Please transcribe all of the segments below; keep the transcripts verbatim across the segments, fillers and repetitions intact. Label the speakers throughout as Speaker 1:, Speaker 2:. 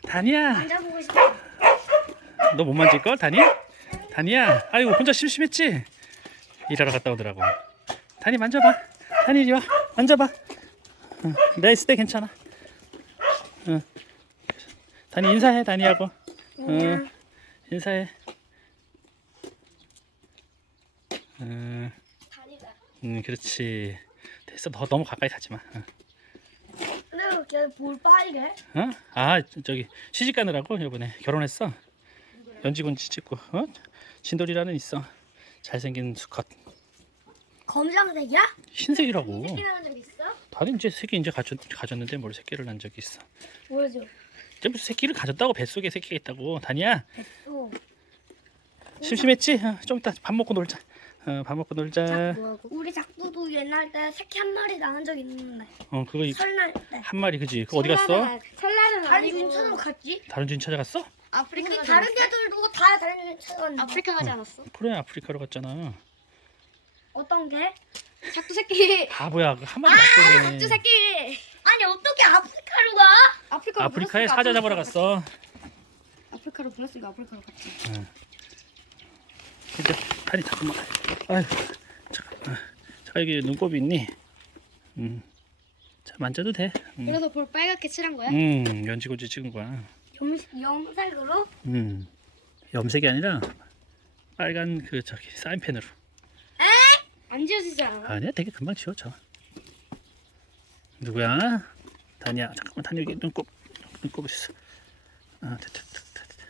Speaker 1: 다니야,
Speaker 2: 만져보고 싶어.
Speaker 1: 너 못 만질 걸, 다니? 다니야, 아이고 혼자 심심했지? 일하러 갔다 오더라고. 다니 만져봐. 다니 이리 와, 만져봐. 응, 내가 있을 때 괜찮아. 응. 다니 인사해, 다니하고. 응, 인사해. 응,
Speaker 2: 다리가.
Speaker 1: 응, 그렇지. 됐어, 너 너무 가까이 가지 마. 응.
Speaker 2: 근데 걔볼 빨개?
Speaker 1: 어? 아, 저기 시집 가느라고 이번에 결혼했어. 연지군 시집구. 어? 진돌이라는 있어. 잘생긴 수컷.
Speaker 2: 검정색이야?
Speaker 1: 흰색이라고.
Speaker 2: 새끼 낳은 적 있어?
Speaker 1: 다들 이제 새끼 이제 가졌, 가졌는데 뭘 새끼를 낳은 적이 있어.
Speaker 2: 보여줘.
Speaker 1: 이제 무슨 새끼를 가졌다고 뱃속에 새끼가 있다고. 다니야,
Speaker 2: 또.
Speaker 1: 심심했지? 어, 좀 이따 밥 먹고 놀자. 어, 밥 먹고 놀자.
Speaker 2: 뭐하고? 우리 작두도 옛날 때 새끼 한 마리 낳은 적 있는데.
Speaker 1: 어, 그거 이-
Speaker 2: 설날 때.
Speaker 1: 한 마리 그지? 그거 어디 갔어?
Speaker 3: 설날은
Speaker 2: 다른
Speaker 3: 아니고
Speaker 2: 주인처럼 갔지?
Speaker 1: 다른 주인 찾아갔어?
Speaker 3: 아프리카
Speaker 2: 우리
Speaker 3: 가지
Speaker 2: 다른
Speaker 3: 않았어?
Speaker 2: 개들도 다 다른 주인 찾아갔는데.
Speaker 3: 아프리카 가지 않았어?
Speaker 1: 그래, 아프리카로 갔잖아.
Speaker 2: 어떤 개?
Speaker 3: 작두 새끼.
Speaker 1: 바보야, 그한 마리
Speaker 3: 작두
Speaker 1: 낳거든.
Speaker 3: 새끼.
Speaker 2: 아니 어떻게 아프리카로 가?
Speaker 3: 아프리카로
Speaker 1: 아프리카에
Speaker 3: 보냈으니까
Speaker 1: 사자 잡으러
Speaker 3: 아프리카로
Speaker 1: 갔어.
Speaker 3: 갔지. 아프리카로 보냈으니까 아프리카로 갔지.
Speaker 1: 이제 다리 잠깐만. 아유, 잠깐. 자, 여기 눈곱이 있니? 음, 자 만져도 돼. 음,
Speaker 3: 그래서 볼 빨갛게 칠한 거야?
Speaker 1: 음 연지고지 찍은 거야.
Speaker 2: 염, 염색으로?
Speaker 1: 음, 염색이 아니라 빨간 그 저기 사인펜으로.
Speaker 3: 안 지워지지 않아?
Speaker 1: 아니야, 되게 금방 지워져. 누구야? 다니야. 잠깐만, 다니 여기 눈곱, 눈곱 있어. 아, 됐다, 됐다, 됐다.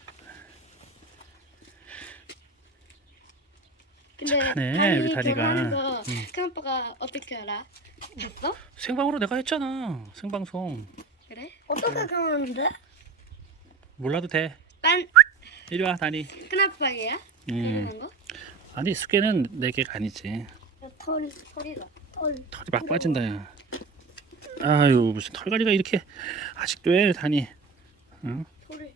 Speaker 3: 근데
Speaker 1: 착하네,
Speaker 3: 다니
Speaker 1: 우리 다니가.
Speaker 3: 결혼하는 거
Speaker 1: 음.
Speaker 3: 큰아빠가 어떻게 알아? 봤어?
Speaker 1: 생방으로 내가 했잖아. 생방송.
Speaker 3: 그래?
Speaker 2: 어떻게 결혼했는데?
Speaker 1: 몰라도 돼.
Speaker 3: 딴
Speaker 1: 이리 와, 다니.
Speaker 3: 큰아빠게야?
Speaker 1: 음,
Speaker 3: 결혼한 거?
Speaker 1: 아니 수개는 내 개가 아니지.
Speaker 2: 털이 털이가 털.
Speaker 1: 털이 막 빠진다 야. 아유, 무슨 털갈이가 이렇게 아직도 해, 다니. 응?
Speaker 2: 털이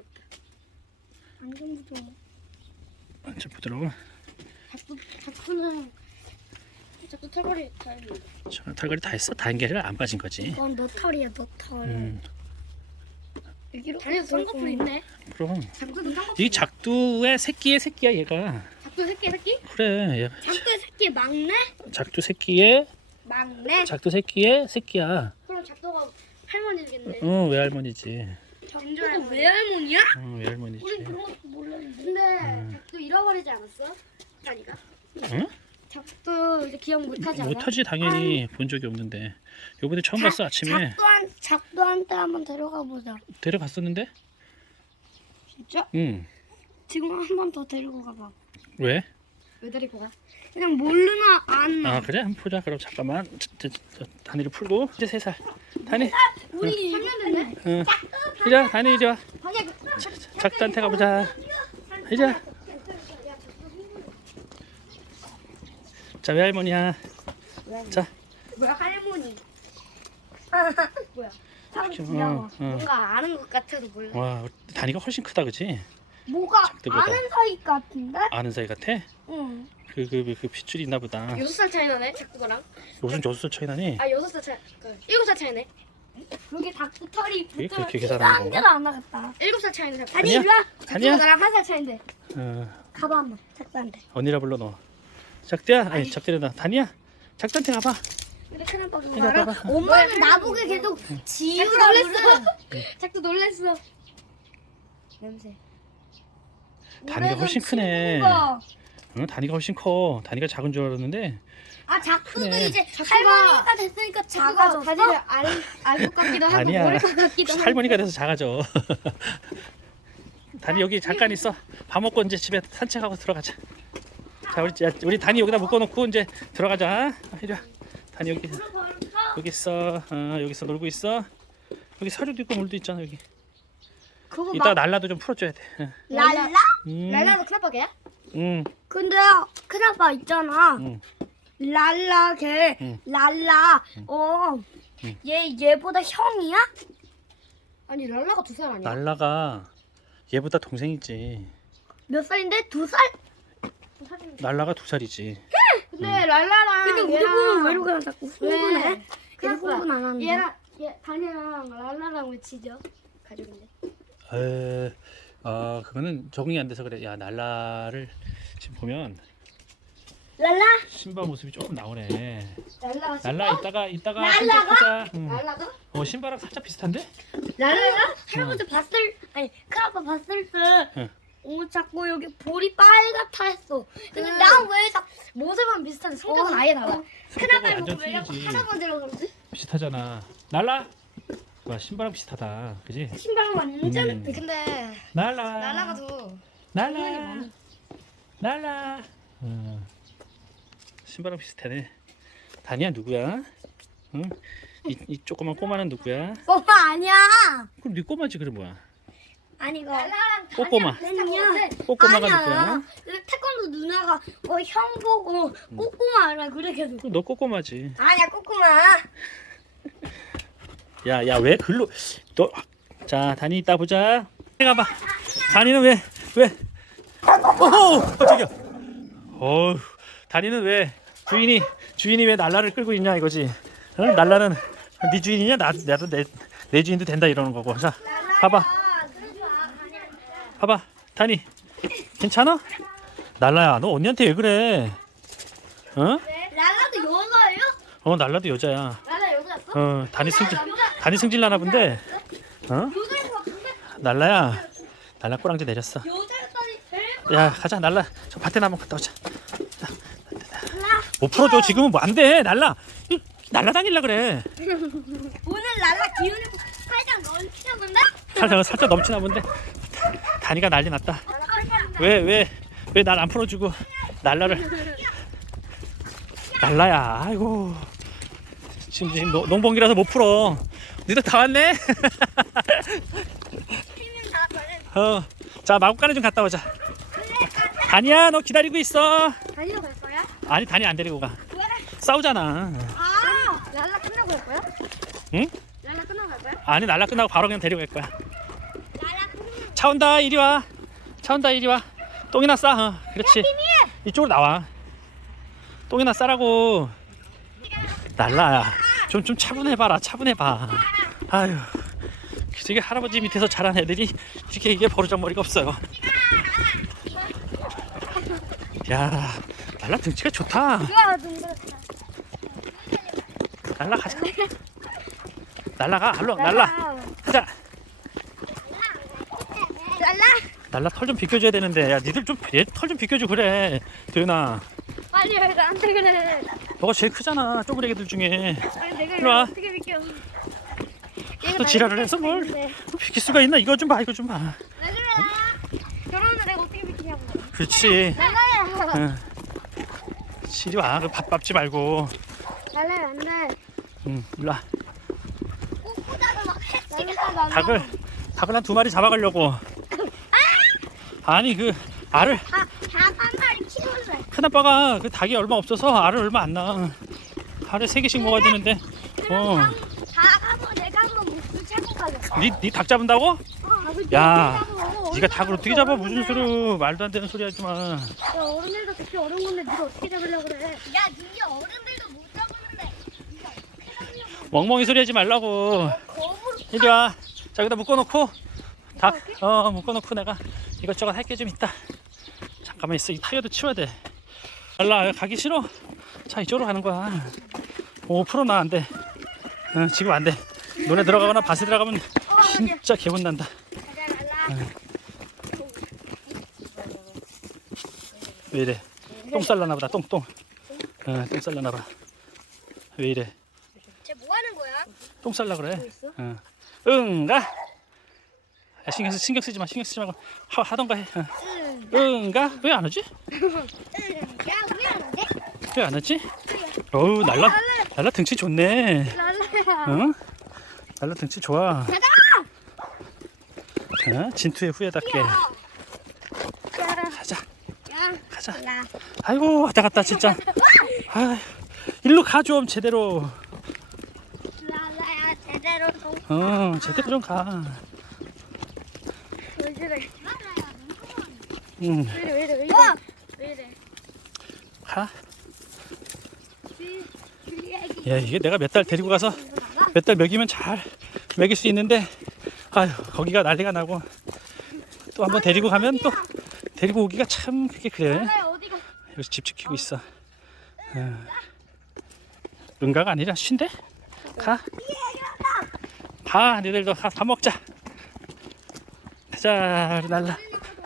Speaker 2: 완전 무서워.
Speaker 1: 완전 부드러워.
Speaker 3: 작두 작두는 작두 털벌이 잘 있는데.
Speaker 1: 저 털갈이 다 했어? 다 한개를 안 빠진 거지.
Speaker 2: 그건 너 털이야 너 털.
Speaker 1: 음,
Speaker 2: 여기로
Speaker 3: 다니도 쌍꺼풀 있네.
Speaker 1: 그럼
Speaker 3: 작두도 쌍꺼풀.
Speaker 1: 이 작두의 새끼의 새끼야 얘가.
Speaker 3: 작두 새끼 새끼?
Speaker 1: 그래, 얘
Speaker 2: 작두 새끼 막내?
Speaker 1: 작두 새끼의
Speaker 2: 막내?
Speaker 1: 작두 새끼의 새끼야.
Speaker 3: 그럼 작두가 할머니겠네.
Speaker 1: 응, 외할머니지.
Speaker 2: 작두가 외할머니야?
Speaker 1: 응, 외할머니지.
Speaker 2: 우린 그런 것도 몰랐는데.
Speaker 3: 근데 작두 잃어버리지 않았어? 다니가?
Speaker 1: 응?
Speaker 3: 작두 이제 기억 못하지 않아?
Speaker 1: 못하지, 당연히 본 적이 없는데. 요번에 처음 봤어, 아침에.
Speaker 2: 작두한 작두한테 한번 데려가 보자.
Speaker 1: 데려갔었는데?
Speaker 2: 진짜?
Speaker 1: 응.
Speaker 2: 지금 한 번 더 데리고 가봐.
Speaker 1: 왜?
Speaker 3: 왜 데리고 가?
Speaker 2: 그냥 모르나 안.
Speaker 1: 아, 그래? 한번 보자. 그럼 잠깐만. 저, 저, 저, 다니를 풀고. 이제 세 살. 다니.
Speaker 2: 우리
Speaker 3: 삼 년 됐네?
Speaker 1: 응. 이리 와, 다니 이리 와.
Speaker 3: 아니야
Speaker 1: 작두한테 가보자. 이리 와. 자, 외할머니야. 자,
Speaker 2: 뭐야 할머니.
Speaker 3: 뭐야?
Speaker 2: 참
Speaker 1: 이렇게,
Speaker 2: 귀여워.
Speaker 1: 어, 어.
Speaker 3: 뭔가 아는 것 같아도 몰라.
Speaker 1: 와, 다니가 훨씬 크다, 그지?
Speaker 2: 뭐가
Speaker 1: 작두보다.
Speaker 2: 아는 사이 같은데?
Speaker 1: 아는 사이 같아?
Speaker 2: 응.
Speaker 1: 그, 그, 그 핏줄이 있나 보다.
Speaker 3: 여섯 살 차이 나네 작두랑.
Speaker 1: 요즘 여섯 살 차이 나니?
Speaker 3: 아 여섯 살 차이. 그 일곱 살 차이네.
Speaker 2: 그게 작두 털이
Speaker 1: 그게
Speaker 2: 붙어.
Speaker 1: 그렇게 계산하는
Speaker 2: 한 개도 안 나갔다.
Speaker 3: 일곱 살 차이는 작두.
Speaker 2: 아니
Speaker 1: 아니야?
Speaker 2: 일로 와.
Speaker 3: 작두가
Speaker 1: 다니야?
Speaker 3: 나랑 한 살 차인데.
Speaker 1: 어,
Speaker 2: 가봐 한번 작두한테.
Speaker 1: 언니라 불러 너. 작두야? 아니, 작두야, 다니야? 작두한테 가봐.
Speaker 2: 근데 큰아빠가
Speaker 1: 이리
Speaker 2: 알아?
Speaker 1: 와봐.
Speaker 2: 엄마는 나보고 계속 지우라 그래.
Speaker 3: 작두 놀랬어. 냄새.
Speaker 1: 다니가 훨씬 크네. 응, 다니가 훨씬 커. 다니가 작은 줄 알았는데.
Speaker 2: 아 작두도
Speaker 1: 크네.
Speaker 2: 이제
Speaker 3: 작두가-
Speaker 2: 할머니가 됐으니까
Speaker 3: 작두가
Speaker 2: 작아졌어.
Speaker 3: 다리를 알알것 같기도 하고
Speaker 1: 아니야.
Speaker 3: 모를 것 같기도 하고.
Speaker 1: 할머니가 돼서 작아져. 다니 여기 잠깐 있어. 밥 먹고 이제 집에 산책하고 들어가자. 자, 우리 야, 우리 다니 여기다 묶어놓고 이제 들어가자. 아, 이리 와. 다니 여기 여기 있어. 어, 여기서 놀고 있어. 여기 사료도 있고 물도 있잖아 여기.
Speaker 2: 그거
Speaker 1: 이따
Speaker 2: 막
Speaker 1: 날라도 좀 풀어줘야 돼. 응.
Speaker 2: 랄라?
Speaker 1: 음,
Speaker 3: 랄라도 큰아빠 걔야?
Speaker 1: 응,
Speaker 2: 근데 큰아빠 있잖아.
Speaker 1: 응.
Speaker 2: 랄라 걔
Speaker 1: 응.
Speaker 2: 랄라 어.
Speaker 1: 응.
Speaker 2: 얘 얘보다 형이야?
Speaker 3: 아니 랄라가 두 살 아니야?
Speaker 1: 날라가 얘보다 동생이지.
Speaker 2: 몇 살인데? 두 살?
Speaker 1: 날라가 두 살이지.
Speaker 3: 근데 랄라랑
Speaker 2: 근데 우리
Speaker 3: 얘랑
Speaker 2: 보면 왜 이렇게 자꾸
Speaker 3: 왜?
Speaker 2: 흥분해? 얘
Speaker 3: 큰아빠
Speaker 2: 흥분 안 하는데.
Speaker 3: 얘랑 얘 다니랑 랄라랑 왜 치죠? 가족인데.
Speaker 1: 에, 아 그거는 적응이 안 돼서 그래. 야 날라를 지금 보면
Speaker 2: 랄라?
Speaker 1: 신바 모습이 조금 나오네.
Speaker 3: 랄라가
Speaker 1: 날라 이따가 이따가
Speaker 2: 날라가?
Speaker 1: 살짝 보자. 응.
Speaker 3: 랄라가?
Speaker 1: 어 신바랑 살짝 비슷한데?
Speaker 2: 랄라가? 할아버지 봤을 아니 큰아빠 봤을 때
Speaker 1: 응.
Speaker 2: 어, 자꾸 여기 볼이 빨갛다 했어. 근데
Speaker 3: 응.
Speaker 2: 난왜 자꾸 모습은 비슷한데 성격은
Speaker 3: 어,
Speaker 2: 아예 달라.
Speaker 1: 성격은
Speaker 2: 큰아빠
Speaker 1: 완전
Speaker 2: 보고 왜 자꾸
Speaker 1: 틀리지.
Speaker 2: 할아버지라고 그러지?
Speaker 1: 비슷하잖아. 날라? 와 신바랑 비슷하다. 그지?
Speaker 2: 신발은 완전
Speaker 1: 음.
Speaker 3: 근데
Speaker 1: 날라.
Speaker 3: 랄라가 더
Speaker 1: 날라. 날라. 어. 신바랑 비슷하네. 다니야 누구야? 응? 이, 이 조그만 꼬마는 누구야?
Speaker 2: 엄마 아니야.
Speaker 1: 그럼 네 꼬마지 그럼 뭐야?
Speaker 2: 아니 이거
Speaker 3: 랄라랑
Speaker 1: 꼬꼬마.
Speaker 2: 아니야.
Speaker 1: 꼬꼬마가
Speaker 2: 아니야.
Speaker 1: 누구야?
Speaker 2: 그 태권도 누나가 어, 형 보고 꼬꼬마 알아 그래 계속.
Speaker 1: 그럼 너 꼬꼬마지.
Speaker 2: 아니야 꼬꼬마.
Speaker 1: 야, 야, 왜 글로 너 자, 다니 이따 보자. 해가 봐. 다니는 왜 왜? 오호! 깜짝이야. 어우, 다니는 왜 주인이 주인이 왜 날라를 끌고 있냐 이거지. 응? 날라는 네 주인이냐? 나 나도 내, 내 주인도 된다 이러는 거고. 자, 봐봐. 봐봐. 다니. 괜찮아? 날라야, 너 언니한테 왜 그래? 어?
Speaker 2: 랄라도 여자예요?
Speaker 1: 어, 날라도 여자야.
Speaker 2: 랄라 여자였어?
Speaker 1: 어, 다니 승질 다니 승질 나나 본데. 어?
Speaker 2: 여자인 것 같은데?
Speaker 1: 날라야. 날라 꼬랑지 내렸어.
Speaker 2: 여자였다니 제일
Speaker 1: 야, 가자. 날라. 저 밭에 나무 갔다 오자. 자, 못 풀어줘. 지금은 뭐 안 돼. 날라. 이, 날라다닐라 그래.
Speaker 2: 오늘 랄라 기운이 살짝 넘치나 본데?
Speaker 1: 살짝 살짝 넘치나 본데. 다니가 난리 났다. 왜 왜 왜 날 안 풀어주고 날라를 날라야. 아이고. 지금 지금 노- 농번기라서 못 풀어. 니들 다 왔네.
Speaker 2: 힘은 다 그래.
Speaker 1: 어. 자, 마구간에 좀 갔다 오자. 다니야, 너 기다리고 있어.
Speaker 2: 다니러 갈 거야?
Speaker 1: 아니, 다니 안 데리고 가.
Speaker 2: 왜?
Speaker 1: 싸우잖아.
Speaker 2: 아 랄라 끝나고 갈 거야?
Speaker 1: 응?
Speaker 2: 랄라 끝나고 갈 거야?
Speaker 1: 아니, 날라 끝나고 바로 그냥 데리고 갈 거야.
Speaker 2: 랄라 끝나고
Speaker 1: 차 온다, 이리 와. 차 온다, 이리 와. 똥이나 싸. 어, 그렇지. 이쪽으로 나와. 똥이나 싸라고. 날라야. 좀, 좀 차분해봐라. 차분해봐. 아유. 이게 할아버지 밑에서 자란 애들이 이렇게 이게 버르장머리가 없어요. 야, 날라 등치가 좋다.
Speaker 2: 좋아 동그랗다.
Speaker 1: 날라 가자. 날라가. 알로 날라. 가자.
Speaker 2: 랄라
Speaker 1: 날라 털 좀 비켜줘야 되는데. 야, 니들 좀 털 좀 비켜줘 그래. 도윤아.
Speaker 2: 빨리 왜 나한테 그래?
Speaker 1: 너가 제일 크잖아. 쪼그레기들 중에.
Speaker 2: 아니, 내가
Speaker 1: 일로 와.
Speaker 2: 어떻게 비켜?
Speaker 1: 또 지랄을 해서 뭘 또 비킬 수가 있나? 이거 좀 봐. 이거 좀 봐.
Speaker 2: 왜 그래? 결혼을 내가 어떻게 비키냐고.
Speaker 1: 그렇지.
Speaker 2: 랄라야.
Speaker 1: 응. 이리 와. 그 밥 밟지 말고.
Speaker 2: 랄라야 안 돼.
Speaker 1: 응. 일로 와.
Speaker 2: 꼬꼬다가 막 랄라
Speaker 1: 닭을 닭을 한 두 마리 잡아가려고. 아니 그 알을
Speaker 2: 다한 마리 키울래.
Speaker 1: 큰 아빠가 그 닭이 얼마 없어서 알을 얼마 안 낳아. 알을 세 개씩 먹어야 되는데. 어.
Speaker 2: 다가서 내가 한번 목줄 찾고 가겠어.
Speaker 1: 니 닭 잡은다고?
Speaker 2: 닭을
Speaker 1: 야,
Speaker 2: 어떻게 잡아?
Speaker 1: 네가 닭을 어떻게 잡아? 무슨 소리? 말도 안 되는 소리 하지 마.
Speaker 2: 야, 어른들도 그렇게 어려운 건데 네가 어떻게 잡으려고 그래? 야, 니네 어른들도 못 잡았는데 네가 어떻게 잡으려고
Speaker 1: 멍멍이 소리 하지 말라고.
Speaker 2: 거부로
Speaker 1: 이리 와. 자, 여기다 묶어놓고 닭, 어, 묶어놓고 내가 이것저것 할 게 좀 있다. 잠깐만 있어. 이 타이어도 치워야 돼. 알라, 가기 싫어? 자, 이쪽으로 가는 거야. 오, 풀어놔 안 돼. 어, 지금 안 돼. 논에 들어가거나 밭에 들어가면 진짜 개분 난다.
Speaker 2: 가자, 랄라.
Speaker 1: 왜 이래? 똥 쌀라나 보다. 똥, 똥. 어, 똥 쌀라나 봐. 왜 이래?
Speaker 2: 쟤 뭐 하는 거야?
Speaker 1: 똥 쌀라 그래.
Speaker 2: 있어?
Speaker 1: 어. 응, 가. 야, 신경 쓰, 신경 쓰지 마. 신경 쓰지 말고 하, 하던가 해. 어.
Speaker 2: 응.
Speaker 1: 응, 가. 왜 안 오지?
Speaker 2: 응. 야, 왜 안 돼?
Speaker 1: 왜 안 왔지? 어우, 날라, 날라 등치 좋네.
Speaker 2: 랄라야.
Speaker 1: 응? 날라 등치 좋아.
Speaker 2: 가자.
Speaker 1: 자, 진투의 후예답게
Speaker 2: 야.
Speaker 1: 가자,
Speaker 2: 야.
Speaker 1: 가자.
Speaker 2: 야.
Speaker 1: 아이고, 왔다 갔다 진짜. 아, 일로 가 좀 제대로.
Speaker 2: 랄라야, 제대로 좀
Speaker 1: 어, 제대로 좀 가.
Speaker 2: 왜 이래?
Speaker 1: 응,
Speaker 2: 왜 이래? 왜 이래? 왜 이래? 왜 이래?
Speaker 1: 가.
Speaker 2: 줄, 줄 얘기.
Speaker 1: 야, 이게 내가 몇 달 데리고 가서 몇 달 먹이면 잘 먹일 수 있는데, 아유 거기가 난리가 나고 또 한번 데리고 가면 또 데리고 오기가 참 그게 그래.
Speaker 2: 랄라야 어디가?
Speaker 1: 여기서 집 지키고 있어. 어. 응가가 아니라 쉰대? 가. 가, 니들도 가, 밥 먹자. 가자, 우리 날라.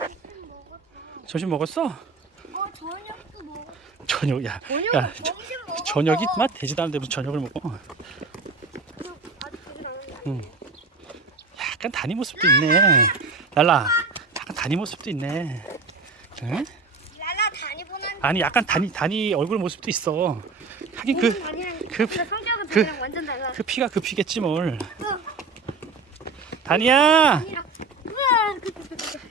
Speaker 1: 점심 먹었어?
Speaker 2: 어 저녁도 먹어.
Speaker 1: 저녁, 야, 야, 저,
Speaker 2: 점심 먹어.
Speaker 1: 저녁이 맛 되지도 않는데 무슨 저녁을 먹어?
Speaker 2: 아직 되질 않았네.
Speaker 1: 응. 약간 단이 모습도 있네. 날라, 약간 단이 모습도 있네. 응?
Speaker 2: 랄라 다니보는.
Speaker 1: 아니, 약간 단이 단이 얼굴 모습도 있어. 하긴 그,
Speaker 2: 아니랑
Speaker 1: 그,
Speaker 2: 근데 성격은
Speaker 1: 그-
Speaker 2: 다니랑 완전 달라.
Speaker 1: 그 피가 그 피겠지 뭘.
Speaker 2: 어.
Speaker 1: 단이야,
Speaker 2: 아니랑 우와 그, 그, 그, 그.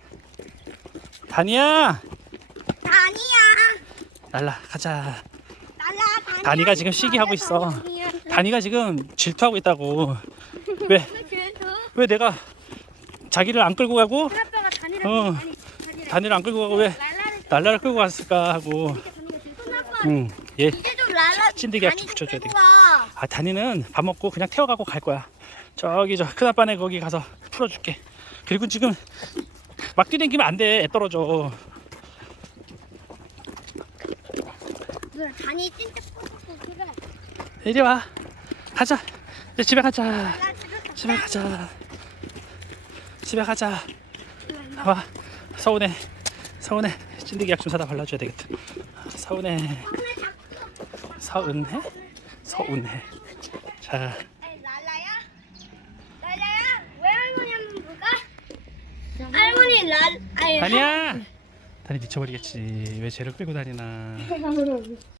Speaker 1: 단이야.
Speaker 2: 다니야.
Speaker 1: 날라, 가자.
Speaker 2: 랄라 다니.
Speaker 1: 다니가 지금 시기하고 있어. 다니가 지금 질투하고 있다고. 왜?
Speaker 2: 그래서
Speaker 1: 왜 내가 자기를 안 끌고 가고
Speaker 2: 큰아빠가 다니를
Speaker 1: 어.
Speaker 2: 아니 다니를
Speaker 1: 다니를 안 끌고 가고 왜
Speaker 2: 랄라를
Speaker 1: 날라를 끌고 갔을까 하고.
Speaker 2: 큰아빠
Speaker 1: 응. 얘,
Speaker 2: 이제 좀 랄라
Speaker 1: 찐득이가
Speaker 2: 다니 좀
Speaker 1: 붙여줘야
Speaker 2: 끌고
Speaker 1: 되겠다.
Speaker 2: 가.
Speaker 1: 아 다니는 밥 먹고 그냥 태워가고 갈 거야. 저기 저 큰아빠네 거기 가서 풀어줄게. 그리고 지금 막 뛰댕기면 안 돼. 애 떨어져.
Speaker 2: 그래, 다니 진짜 뽀뽀 그래.
Speaker 1: 이리 와. 가자. 이제 집에 가자.
Speaker 2: 랄라 집에 가.
Speaker 1: 집에 가자. 집에 가자. 와. 서운해. 서운해. 찐득이 약 좀 사다 발라줘야 되겠다. 서운해. 서운해? 서운해. 자,
Speaker 2: 아니, 랄라야? 랄라야? 왜 할머니 한번 볼까? 할머니 랄 아니
Speaker 1: 다니야. 다니 미쳐버리겠지. 왜 쟤를 끌고 다니나.